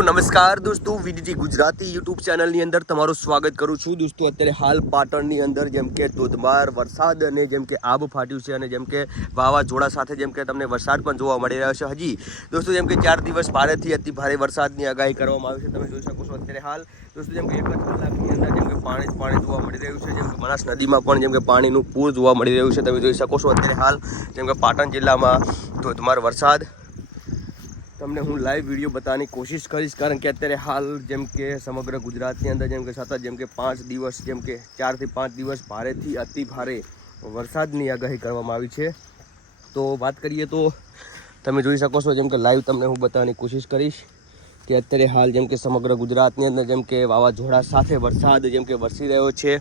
તો નમસ્કાર દોસ્તો, વીડીટી ગુજરાતી યુટ્યુબ ચેનલની અંદર તમારું સ્વાગત કરું છું. દોસ્તો અત્યારે હાલ પાટણની અંદર જેમ કે ધોધમાર વરસાદ અને જેમ કે આબ ફાટ્યું છે અને જેમ કે વાવાઝોડા સાથે જેમ કે તમને વરસાદ પણ જોવા મળી રહ્યો છે. હજી દોસ્તો જેમ કે 4 દિવસ ભારેથી અતિ ભારે વરસાદની આગાહી કરવામાં આવી છે. તમે જોઈ શકો છો અત્યારે હાલ દોસ્તો જેમ કે 1 કલાકની અંદર જેમ કે પાણી જોવા મળી રહ્યું છે. જેમ કે બનાસ નદીમાં પણ જેમ કે પાણીનું પૂર જોવા મળી રહ્યું છે. તમે જોઈ શકો છો અત્યારે હાલ જેમ કે પાટણ જિલ્લામાં ધોધમાર વરસાદ તમને હું લાઈવ વિડીયો બતાવવાની કોશિશ કરીશ, કારણ કે અત્યારે હાલ જેમ કે સમગ્ર ગુજરાતની અંદર જેમ કે સતત જેમ કે 5 દિવસ જેમ કે 4 થી 5 દિવસ ભારેથી અતિ ભારે વરસાદની આગાહી કરવામાં આવી છે. તો વાત કરીએ તો તમે જોઈ શકો છો જેમ કે લાઈવ તમને હું બતાવવાની કોશિશ કરીશ કે અત્યારે હાલ જેમ કે સમગ્ર ગુજરાતની અંદર જેમ કે વાવાઝોડા સાથે વરસાદ જેમ કે વરસી રહ્યો છે.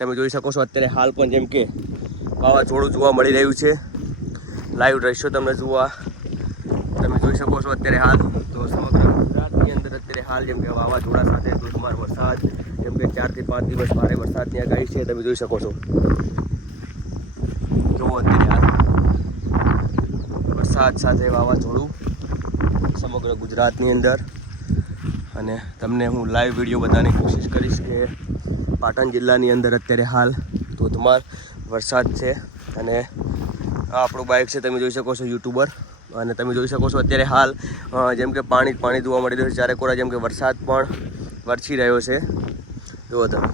તમે જોઈ શકો છો અત્યારે હાલ પણ જેમ કે વાવાઝોડું જોવા મળી રહ્યું છે. લાઈવ દ્રશ્યો તમને જોવા તમે જોઈ શકો છો અત્યારે હાલ તો સમગ્ર ગુજરાતની અંદર અત્યારે હાલ જેમ કે વાવાઝોડા સાથે ધોધમાર વરસાદ જેમ કે 4 થી 5 દિવસ ભારે વરસાદની આગાહી છે. તમે જોઈ શકો છો જુઓ અત્યારે હાલ વરસાદ સાથે વાવાઝોડું સમગ્ર ગુજરાતની અંદર, અને તમને હું લાઈવ વિડીયો બતાવવાની કોશિશ કરીશ કે પાટણ જિલ્લાની અંદર અત્યારે હાલ ધોધમાર વરસાદ છે. અને આ આપણું બાઇક છે, તમે જોઈ શકો છો યુટ્યુબર, અને તમે જોઈ શકો છો અત્યારે હાલ જેમ કે પાણી જોવા મળી રહ્યું છે. ચારે કોરા જેમ કે વરસાદ પણ વરસી રહ્યો છે. જુઓ તમે